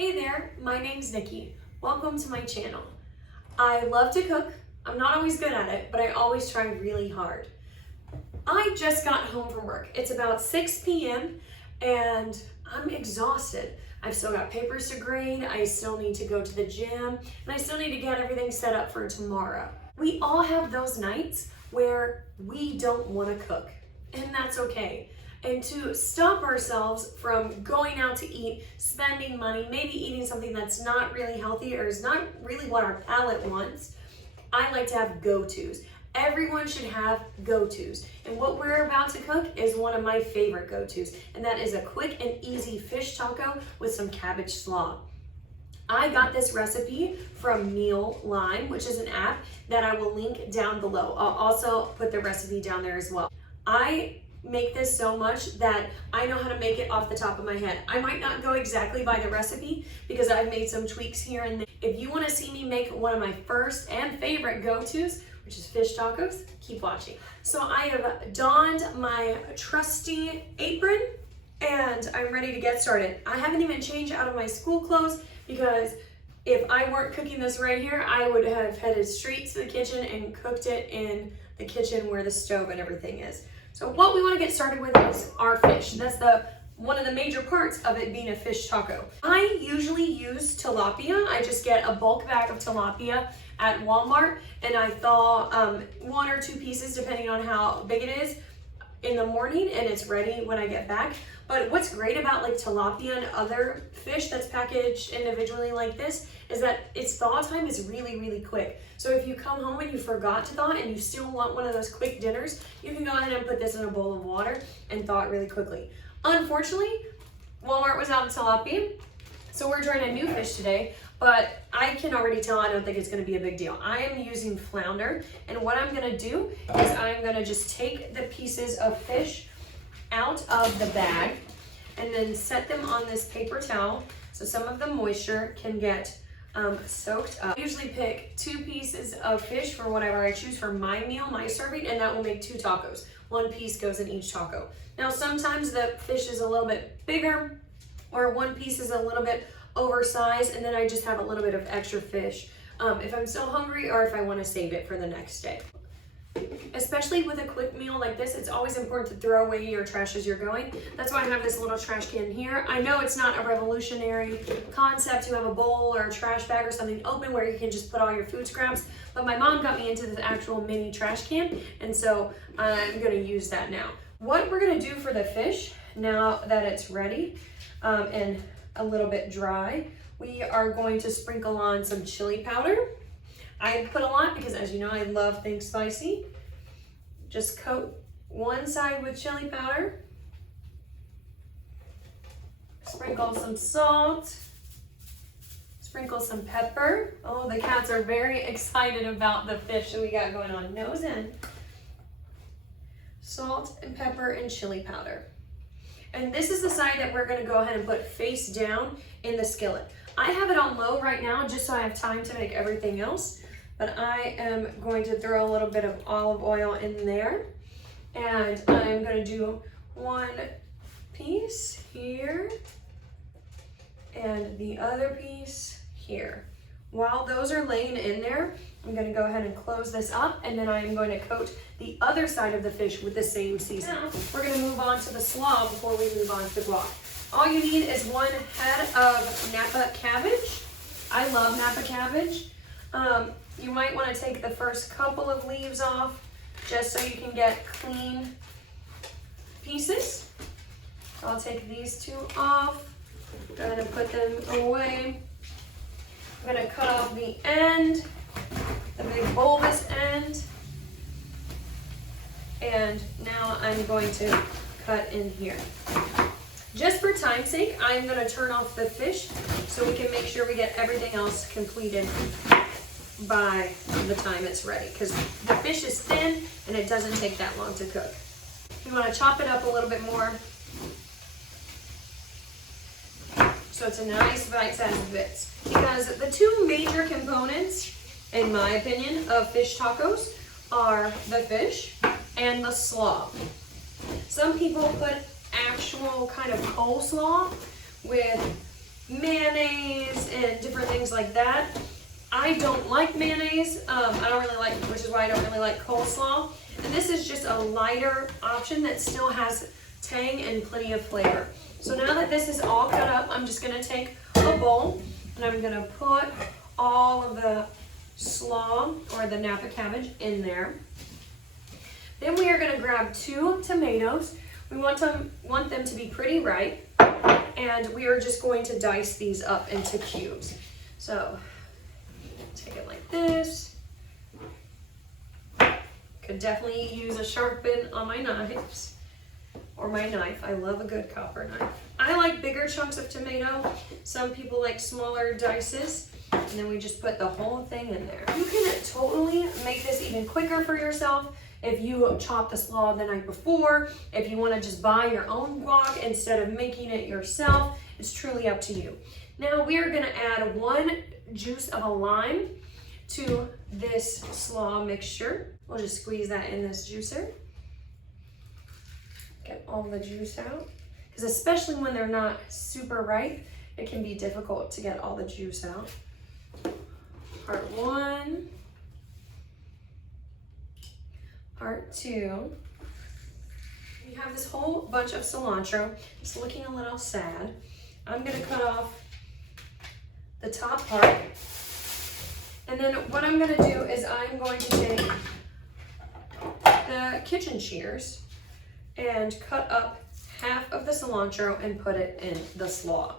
Hey there, my name's Nikki. Welcome to my channel. I love to cook. I'm not always good at it, but I always try really hard. I just got home from work. It's about 6 p.m. and I'm exhausted. I've still got papers to grade, I still need to go to the gym, and I still need to get everything set up for tomorrow. We all have those nights where we don't want to cook, and that's okay. And to stop ourselves from going out to eat, spending money, maybe eating something that's not really healthy or is not really what our palate wants, I like to have go-tos. Everyone should have go-tos. And what we're about to cook is one of my favorite go-tos, and that is a quick and easy fish taco with some cabbage slaw. I got this recipe from Mealime, which is an app that I will link down below. I'll also put the recipe down there as well. I make this so much that I know how to make it off the top of my head. I might not go exactly by the recipe because I've made some tweaks here and there. If you want to see me make one of my first and favorite go-tos, which is fish tacos, keep watching. So I have donned my trusty apron and I'm ready to get started. I haven't even changed out of my school clothes because if I weren't cooking this right here, I would have headed straight to the kitchen and cooked it in the kitchen where the stove and everything is. So what we want to get started with is our fish. That's one of the major parts of it being a fish taco. I usually use tilapia. I just get a bulk bag of tilapia at Walmart and I thaw 1 or 2 pieces depending on how big it is in the morning, and it's ready when I get back. But what's great about like tilapia and other fish that's packaged individually like this is that its thaw time is really, really quick. So if you come home and you forgot to thaw and you still want one of those quick dinners, you can go ahead and put this in a bowl of water and thaw it really quickly. Unfortunately, Walmart was out of tilapia, so we're trying a new fish today, but I can already tell I don't think it's gonna be a big deal. I am using flounder, and what I'm gonna do is I'm gonna just take the pieces of fish out of the bag and then set them on this paper towel so some of the moisture can get soaked up. I usually pick 2 pieces of fish for whatever I choose for my meal, my serving, and that will make 2 tacos. 1 piece goes in each taco. Now sometimes the fish is a little bit bigger or 1 piece is a little bit oversized, and then I just have a little bit of extra fish if I'm still hungry or if I want to save it for the next day. Especially with a quick meal like this, it's always important to throw away your trash as you're going. That's why I have this little trash can here. I know it's not a revolutionary concept to have a bowl or a trash bag or something open where you can just put all your food scraps, but my mom got me into this actual mini trash can, and so I'm gonna use that now. What we're gonna do for the fish, now that it's ready and a little bit dry, we are going to sprinkle on some chili powder. I put a lot because, as you know, I love things spicy. Just coat one side with chili powder. Sprinkle some salt. Sprinkle some pepper. Oh, the cats are very excited about the fish that we got going on. Nose in. Salt and pepper and chili powder. And this is the side that we're gonna go ahead and put face down in the skillet. I have it on low right now just so I have time to make everything else. But I am going to throw a little bit of olive oil in there. And I'm gonna do 1 piece here and the other piece here. While those are laying in there, I'm gonna go ahead and close this up, and then I am going to coat the other side of the fish with the same seasoning. Now, we're gonna move on to the slaw before we move on to the guac. All you need is 1 head of Napa cabbage. I love Napa cabbage. You might want to take the first couple of leaves off just so you can get clean pieces. I'll take these 2 off. Go ahead and put them away. I'm going to cut off the end, the big bulbous end. And now I'm going to cut in here. Just for time's sake, I'm going to turn off the fish so we can make sure we get everything else completed by the time it's ready, because the fish is thin and it doesn't take that long to cook. You want to chop it up a little bit more so it's a nice bite-sized bits, because the 2 major components, in my opinion, of fish tacos are the fish and the slaw. Some people put actual kind of coleslaw with mayonnaise and different things like that. I don't like mayonnaise. I don't really like, which is why I don't really like coleslaw. And this is just a lighter option that still has tang and plenty of flavor. So now that this is all cut up, I'm just gonna take a bowl and I'm gonna put all of the slaw or the Napa cabbage in there. Then we are gonna grab 2 tomatoes. We want them to be pretty ripe, and we are just going to dice these up into cubes. So take it like this. Could definitely use a sharpen on my knives or my knife. I love a good copper knife. I like bigger chunks of tomato. Some people like smaller dices, and then we just put the whole thing in there. You can totally make this even quicker for yourself if you chop the slaw the night before, if you want to just buy your own guac instead of making it yourself. It's truly up to you. Now we are going to add 1 juice of a lime to this slaw mixture. We'll just squeeze that in this juicer. Get all the juice out. Because especially when they're not super ripe, it can be difficult to get all the juice out. Part 1. Part 2. You have this whole bunch of cilantro. It's looking a little sad. I'm going to cut off the top part. And then what I'm going to do is I'm going to take the kitchen shears and cut up half of the cilantro and put it in the slaw.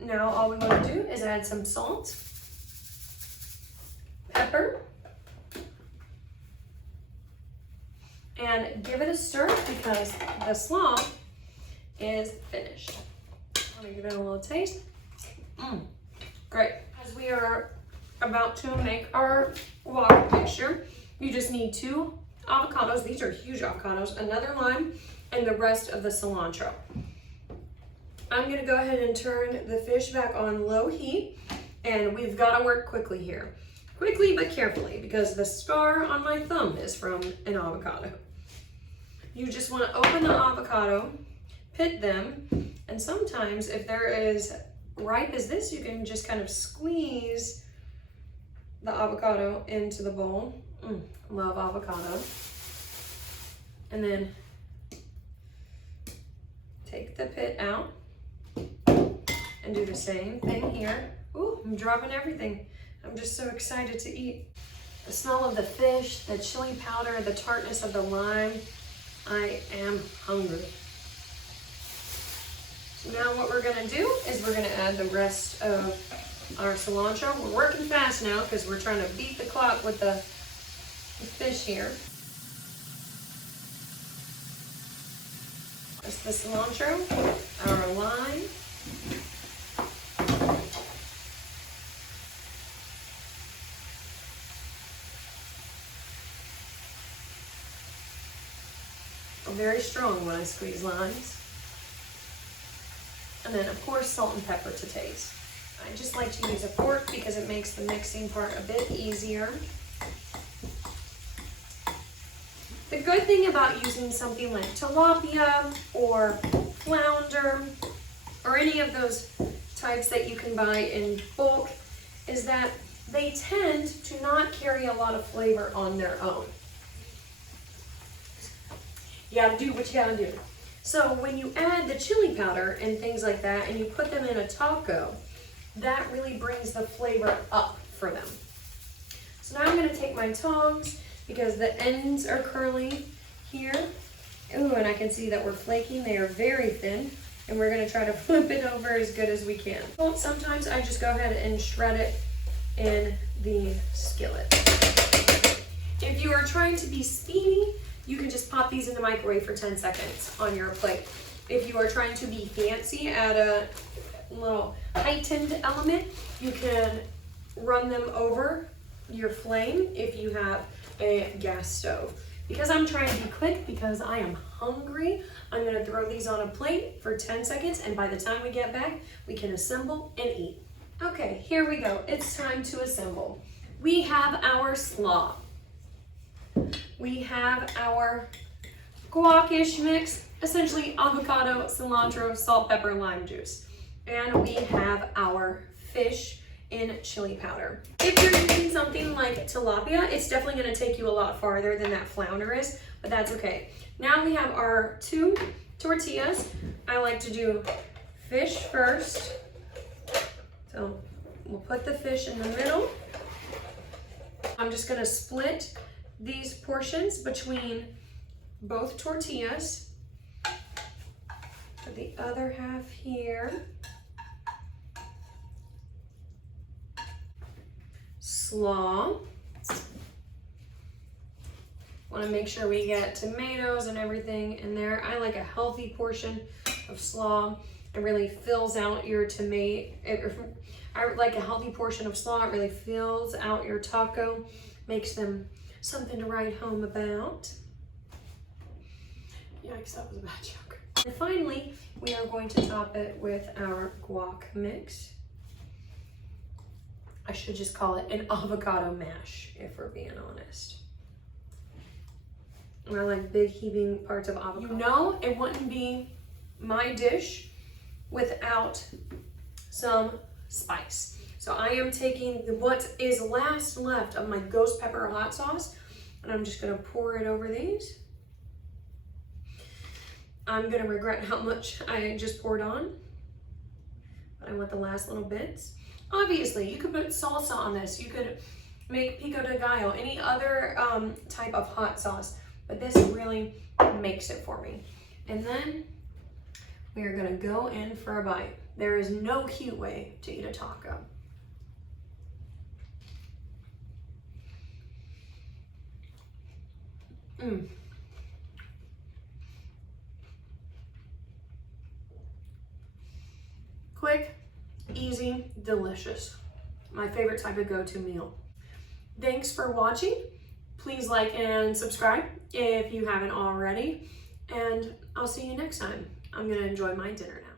Now all we want to do is add some salt, pepper, and give it a stir because the slaw is finished. Let me give it a little taste. Great. As we are about to make our guac mixture, you just need 2 avocados. These are huge avocados, another lime, and the rest of the cilantro. I'm gonna go ahead and turn the fish back on low heat, and we've gotta work quickly here. Quickly but carefully, because the scar on my thumb is from an avocado. You just wanna open the avocado, pit them, and sometimes if they're as ripe as this, you can just kind of squeeze the avocado into the bowl. Love avocado. And then take the pit out. And do the same thing here. Ooh, I'm dropping everything. I'm just so excited to eat. The smell of the fish, the chili powder, the tartness of the lime. I am hungry. So now what we're gonna do is we're gonna add the rest of our cilantro. We're working fast now because we're trying to beat the clock with the fish here. That's the cilantro, our lime, I'm very strong when I squeeze limes. And then of course salt and pepper to taste. I just like to use a fork because it makes the mixing part a bit easier. The good thing about using something like tilapia or flounder or any of those types that you can buy in bulk is that they tend to not carry a lot of flavor on their own. You gotta do what you gotta do. So when you add the chili powder and things like that and you put them in a taco, that really brings the flavor up for them. So now I'm gonna take my tongs because the ends are curly here. Ooh, and I can see that we're flaking. They are very thin, and we're gonna try to flip it over as good as we can. Well, sometimes I just go ahead and shred it in the skillet. If you are trying to be speedy, you can just pop these in the microwave for 10 seconds on your plate. If you are trying to be fancy, add a little heightened element, you can run them over your flame if you have a gas stove. Because I'm trying to be quick, because I am hungry, I'm gonna throw these on a plate for 10 seconds, and by the time we get back, we can assemble and eat. Okay, here we go. It's time to assemble. We have our slaw. We have our guac-ish mix, essentially avocado, cilantro, salt, pepper, lime juice. And we have our fish in chili powder. If you're using something like tilapia, it's definitely gonna take you a lot farther than that flounder is, but that's okay. Now we have our 2 tortillas. I like to do fish first. So we'll put the fish in the middle. I'm just gonna split these portions between both tortillas. Put the other half here. Slaw. Want to make sure we get tomatoes and everything in there. I like a healthy portion of slaw. It really fills out your tomato. I like a healthy portion of slaw. It really fills out your taco, makes them something to write home about. Yikes, that was a bad joke. And finally, we are going to top it with our guac mix. I should just call it an avocado mash, if we're being honest. And I like big heaving parts of avocado. You know, it wouldn't be my dish without some spice. So I am taking what is last left of my ghost pepper hot sauce, and I'm just gonna pour it over these. I'm gonna regret how much I just poured on, but I want the last little bits. Obviously, you could put salsa on this. You could make pico de gallo, any other type of hot sauce, but this really makes it for me. And then we are gonna go in for a bite. There is no cute way to eat a taco. Quick, easy, delicious. My favorite type of go-to meal. Thanks for watching. Please like and subscribe if you haven't already. And I'll see you next time. I'm gonna enjoy my dinner now.